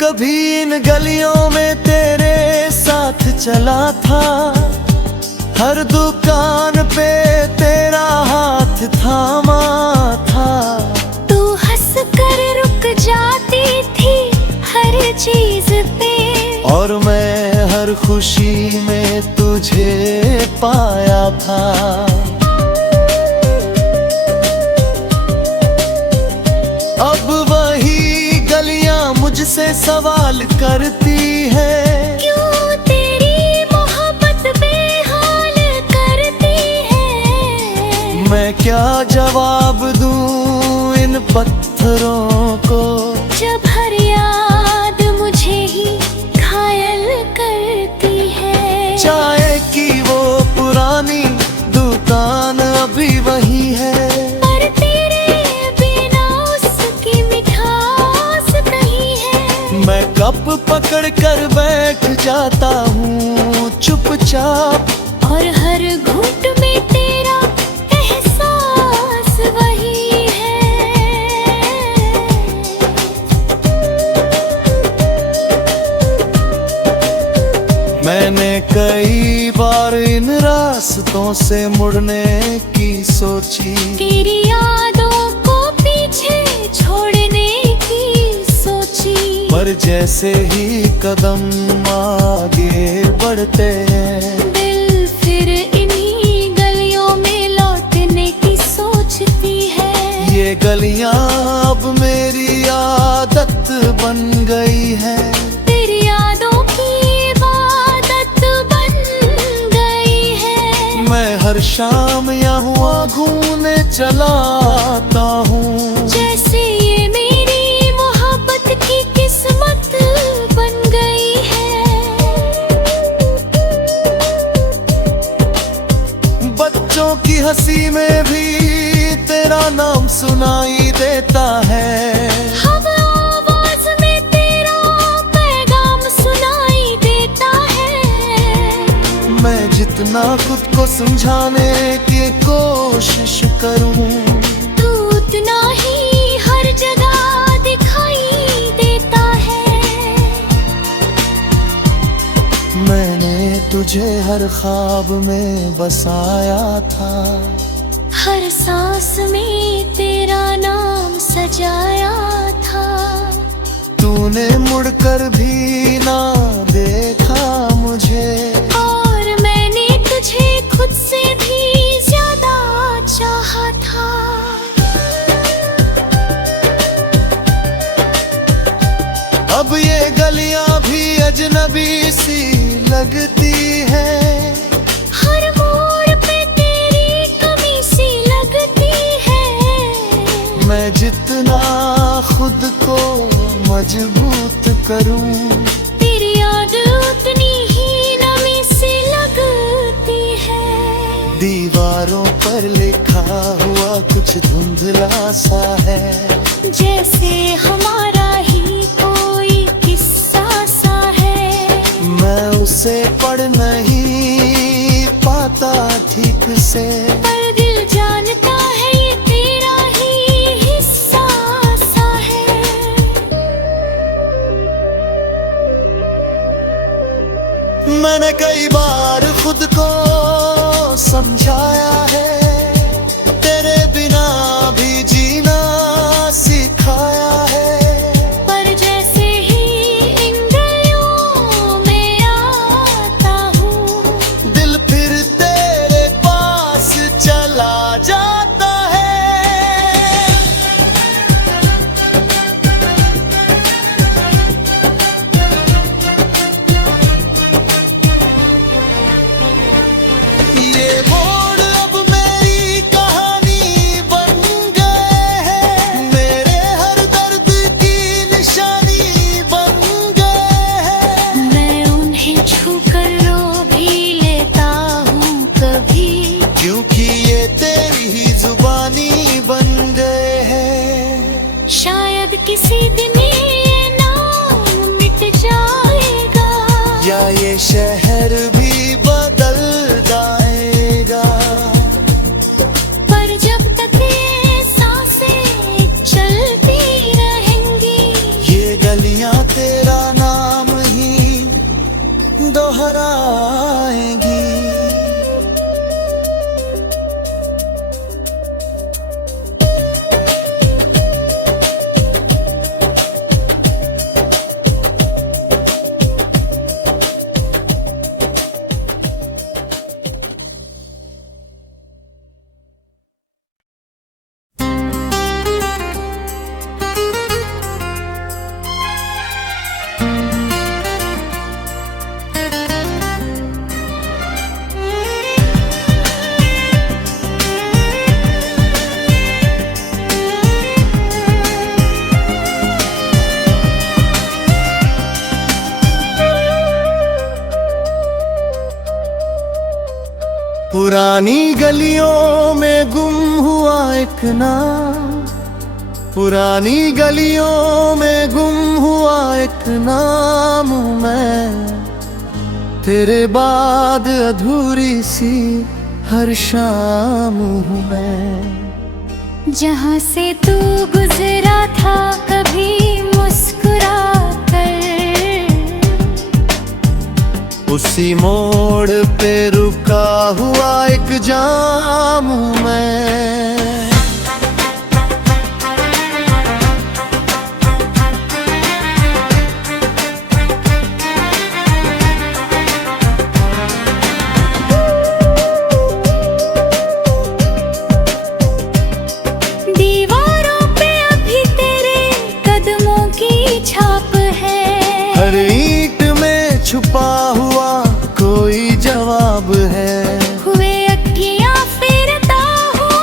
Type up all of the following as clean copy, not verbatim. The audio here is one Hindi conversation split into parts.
कभी इन गलियों में तेरे साथ चला था, हर दुकान पे तेरा हाथ थामा था। तू हंस कर रुक जाती थी हर चीज पे, और मैं हर खुशी में तुझे पाया था। अब वही गलियां मुझसे सवाल करती है, क्यों तेरी मोहब्बत बेहाल करती है। मैं क्या जवाब दूं इन पत्थरों को, जब हर याद मुझे ही घायल करती है। चाय की वो पुरानी दुकान अभी वही है, पर तेरे बिना उसकी मिठास नहीं है। मैं कप पकड़ कर बैठ जाता हूँ चुपचाप, और हर घूंट में तेरा एहसास वही है। मैंने कई बार इन रास्तों से मुड़ने की सोची, तेरी यादों को पीछे छोड़ने की सोची। पर जैसे ही कदम आगे बढ़ते हैं, दिल फिर इन्हीं गलियों में लौटने की सोचती है। ये गलियां अब मेरी आदत बन गई है, तेरी यादों की इबादत बन गई है। मैं हर शाम यहाँ घूमने चलाता हूँ, जैसे ये मेरी मोहब्बत की किस्मत बन गई है। बच्चों की हंसी में भी तेरा नाम सुनाई देता है, हम आवाज में तेरा पैगाम सुनाई देता है। मैं जितना खुद को समझाने की कोशिश करूं, तू उतना ही हर जगह दिखाई देता है। मैंने तुझे हर ख्वाब में बसाया था, हर सांस में तेरा नाम सजाया था। तूने मुड़कर भी ना देखा मुझे, और मैंने तुझे खुद से भी ज्यादा चाहा था। अब ये गलियां भी अजनबी सी लगती है, हर मोड़ पे तेरी कमी सी लगती है। मैं जितना खुद को मजबूत करूं, तेरी याद उतनी ही नमी सी लगती है। दीवारों पर लिखा हुआ कुछ धुंधला सा है, जैसे हमारा ही कोई किस्सा सा है। मैं उसे पढ़ नहीं पाता ठीक से, पर दिल जानता है ये तेरा ही हिस्सा सा है। मैंने कई बार खुद को समझाया है, तेरे बिना भी जीना सिखाया है। पर जैसे ही इन गलियों में आता हूँ, दिल फिर तेरे पास चला जाता है। ये मोड़ अब मेरी बार आएंगी। पुरानी गलियों में गुम हुआ एक नाम, पुरानी गलियों में गुम हुआ एक नाम हूँ मैं। तेरे बाद अधूरी सी हर शाम हूँ मैं। जहाँ से तू गुजरा था कभी मुस्कुरा कर, उसी मोड़ पे रुका हुआ एक जाम हूँ मैं। दीवारों पे अभी तेरे कदमों की छाप है, हर ईंट में छुपा हुआ कोई जवाब है। हुए अखियाँ फेरता हूँ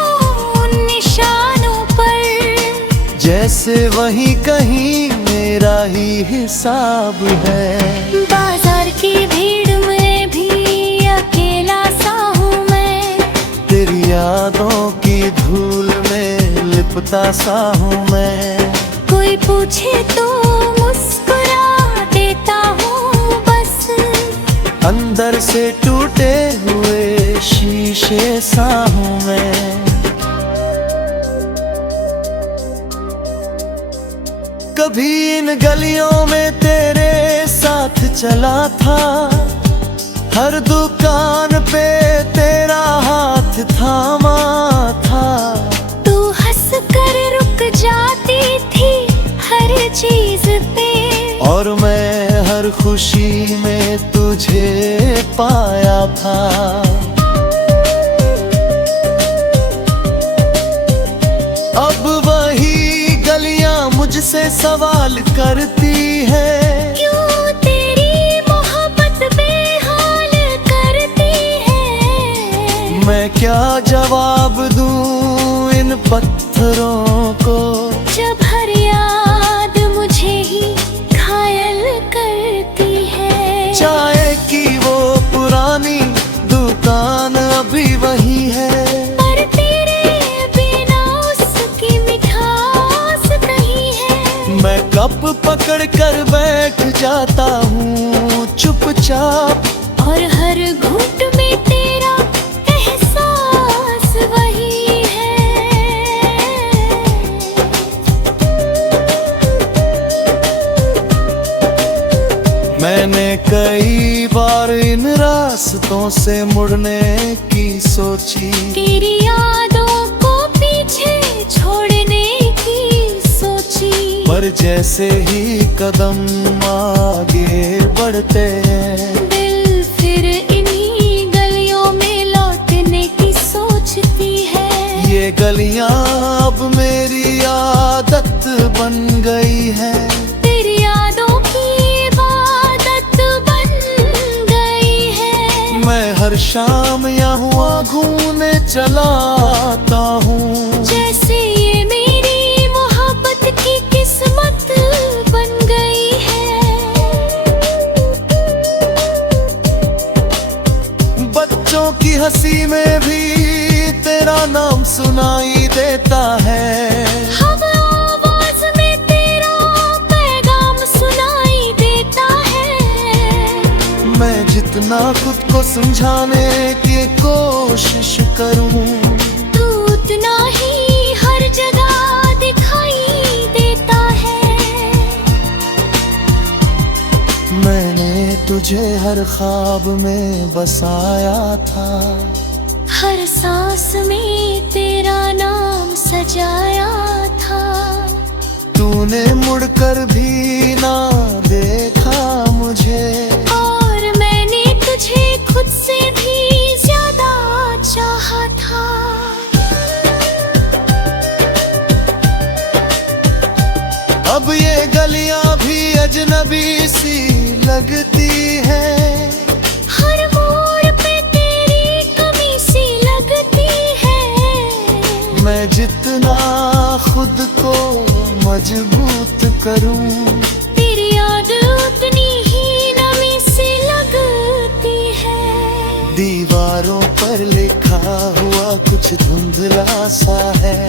उन निशानों पर, जैसे वही कहीं मेरा ही हिसाब है। बाजार की भीड़ में भी अकेला सा हूँ मैं। तेरी यादों की धूल में लिपटा सा हूँ मैं। कोई पूछे तो मुस्कुरा देता हूँ बस, अंदर से टूटे हुए शीशे सा हूँ मैं। कभी इन गलियों में तेरे साथ चला था, हर दुकान पे तेरा हाथ थामा था। तू हंस कर रुक जाती थी हर चीज पे, और मैं हर खुशी में तुझे पाया था। अब वही गलियां मुझसे सवाल करती है, क्यों तेरी मोहब्बत बेहाल करती है। मैं क्या जवाब दूं इन पत्थरों को, जब हर याद मुझे ही घायल करती है। चाय की वो पुरानी दुकान अभी वही है, पर तेरे बिना उसकी मिठास नहीं है। मैं कप पकड़ कर बैठ जाता हूँ चुपचाप, और हर घूंट में तेरा एहसास वही है। मैंने कई बार इन रास्तों से मुड़ने की सोची, तेरी यादों को पीछे छोड़ने की सोची। पर जैसे ही कदम आगे बढ़ते हैं, दिल फिर इन्हीं गलियों में लौटने की सोचती है। ये गलियां अब मेरी आदत बन गई है। तेरी यादों की इबादत बन गई है। मैं हर शाम यहाँ घूमने चलाता हूँ, जैसे ये मेरी मोहब्बत की किस्मत बन गई है। बच्चों की हंसी में भी तेरा नाम सुनाई देता है। हम आवाज में तेरा पैगाम सुनाई देता है। मैं जितना खुद को समझाने की कोशिश करूं, तू उतना ही हर जगह दिखाई देता है। मैंने तुझे हर ख्वाब में बसाया था। हर सांस में तेरा नाम सजाया था। तूने मुड़कर भी ना देखा मुझे, और मैंने तुझे खुद से भी ज्यादा चाहा था। अब ये गलियां भी अजनबी सी लगती है। हर मोड़ पे तेरी कमी सी लगती है। मैं जितना खुद को मजबूत करूं, तेरी याद उतनी ही नमी सी लगती है। दीवारों पर लिखा हुआ कुछ धुंधला सा है,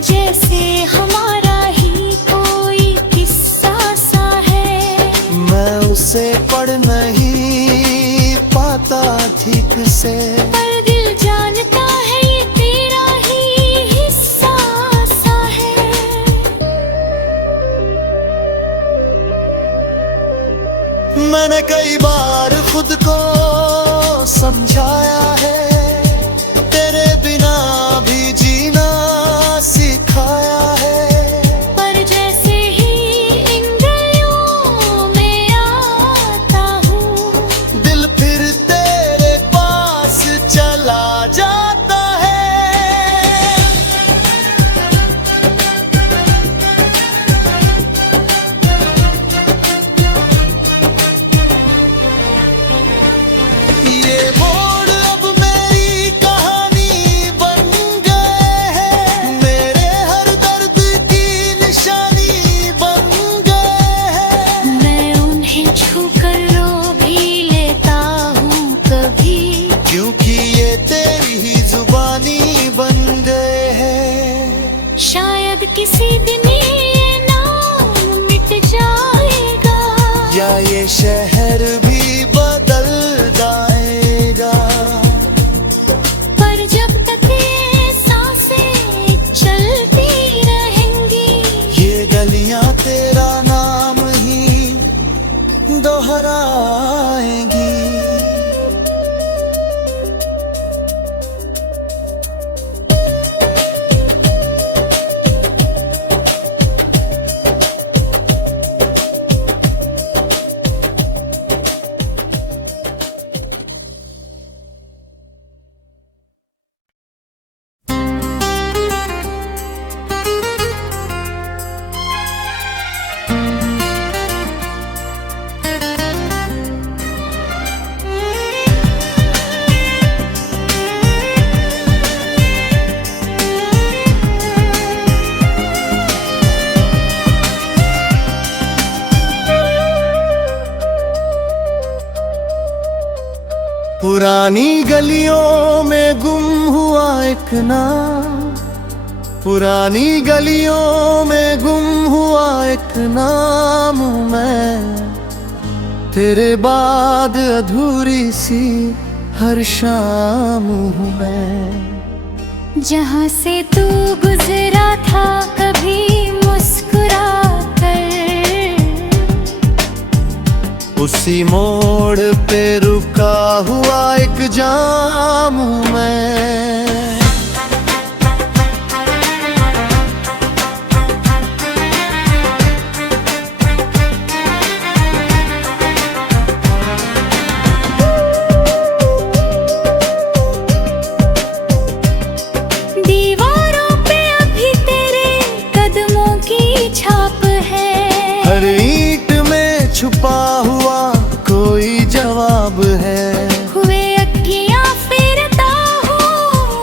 जैसे हमारा ही कोई किस्सा सा है। मैं उसे पढ़ नहीं पाता ठीक से, पर दिल जानता है ये तेरा ही हिस्सा सा है। मैंने कई बार खुद को समझाया है, तेरे बिना भी जीना सिखाया है। पर जैसे ही इन गलियों में आता हूँ, दिल फिर तेरे पास चला जाता है। ये मोड़ अब मेरी कहानी बन गए हैं, मेरे हर दर्द की निशानी बन गए हैं। मैं उन्हें छूकर रो भी लेता हूँ कभी, क्योंकि ये तेरी ही जुबानी बन गए हैं। शायद किसी दिन ये नाम मिट जाएगा, या ये शहर भी बदल जाएगा। पर जब तक ये सांसें चलती रहेंगी, ये गलियां तेरा नाम ही दोहराएंगी। पुरानी गलियों में गुम हुआ एक नाम, पुरानी गलियों में गुम हुआ एक नाम हूँ मैं। तेरे बाद अधूरी सी हर शाम हूँ मैं। जहाँ से तू गुजरा था कभी मुस्कुरा कर, उसी मोड़ पे रुका हुआ एक जाम हूँ मैं। दीवारों पे अभी तेरे कदमों की छाप है। हर ईंट में छुपा हुआ कोई जवाब है। हुए अखियाँ फेरता हूँ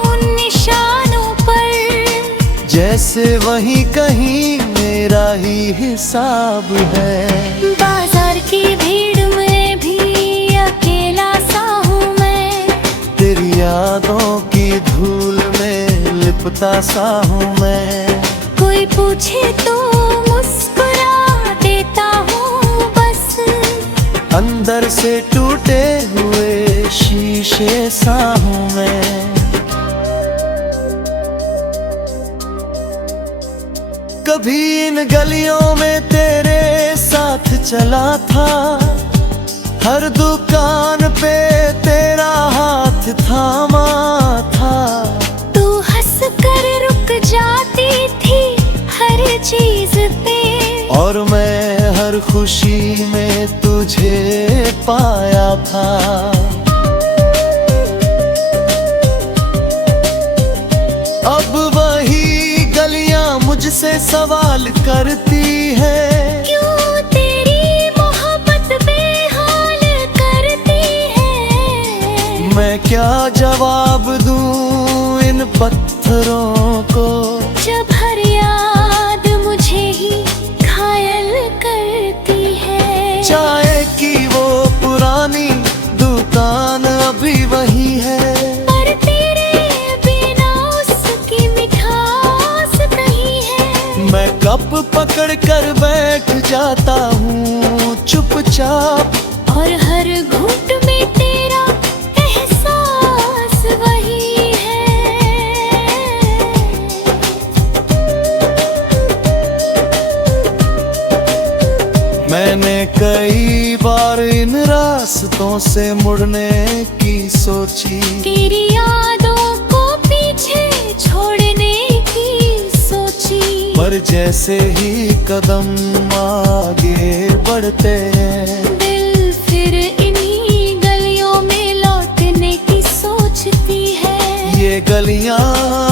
उन निशानों पर, जैसे वहीं कहीं मेरा ही हिसाब है। बाजार की भीड़ में भी अकेला सा हूँ मैं। तेरी यादों की धूल में लिपटा सा हूँ मैं। कोई पूछे तो मुस्कुरा देता हूँ बस, अंदर से टूटे हुए शीशे सा हूँ मैं। कभी इन गलियों में तेरे साथ चला था, हर दुकान पे तेरा हाथ थामा था। तू हंस कर रुक जाती थी हर चीज पे, और मैं हर खुशी में तुझे पाया था। अब वही गलियां मुझसे सवाल करती है, क्यों तेरी मोहब्बत बेहाल करती है। मैं क्या जवाब दूं इन पत्थरों को, जब हर याद मुझे ही घायल करती है। चाय की वो पुरानी दुकान अभी वही है, पर तेरे बिना उसकी मिठास नहीं है। मैं कप पकड़ कर बैठ जाता हूँ चुपचाप, और हर घूंट में तेरा एहसास वही है। मैंने कई बार इन रास्तों से मुड़ने की सोची, तेरी यादों को पीछे छोड़ने की सोची। पर जैसे ही कदम आगे बढ़ते हैं, दिल फिर इन्हीं गलियों में लौटने की सोचती है। ये गलियां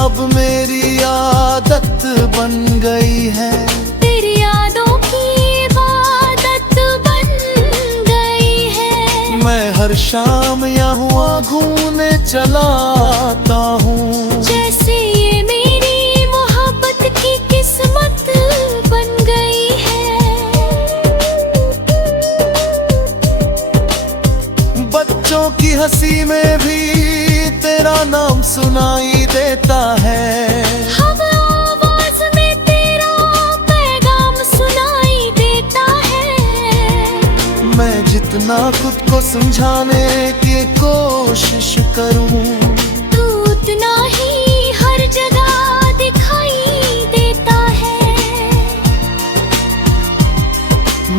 अब मेरी आदत बन गई है। तेरी यादों की इबादत बन गई है। मैं हर शाम यहाँ घूमने चलाता हूँ, जैसे ये मेरी मोहब्बत की किस्मत बन गई है। बच्चों की हंसी में भी तेरा नाम सुनाई देता है। हर आवाज में तेरा पैगाम सुनाई देता है। मैं जितना खुद को समझाने की कोशिश करूं, तू उतना ही हर जगह दिखाई देता है।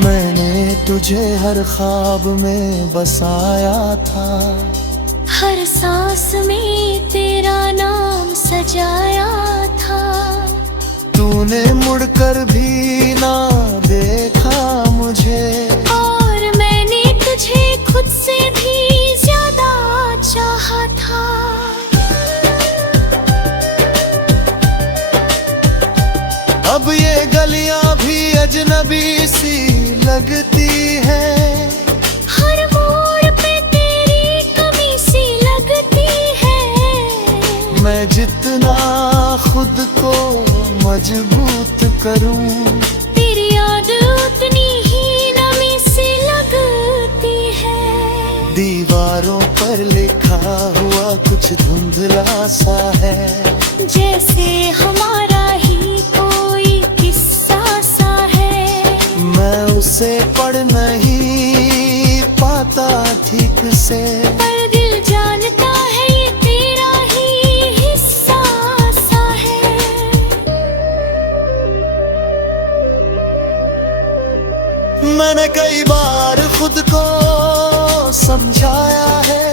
मैंने तुझे हर ख्वाब में बसाया था, हर सांस में तेरा नाम सजाया था। तूने मुड़कर भी ना देखा मुझे, और मैंने तुझे खुद से भी ज्यादा चाहा था। अब ये गलियां भी अजनबी सी लगती है। हर मोड़ पे तेरी कमी सी लगती है। मैं जितना खुद को मजबूत करूं, तेरी याद उतनी ही नमी सी लगती है। दीवारों पर लिखा हुआ कुछ धुंधला सा है, जैसे हमारा ही कोई किस्सा सा है। मैं उसे पढ़ नहीं पाता ठीक से, पर दिल जानता है ये तेरा ही हिस्सा सा है। मैंने कई बार खुद को समझाया है,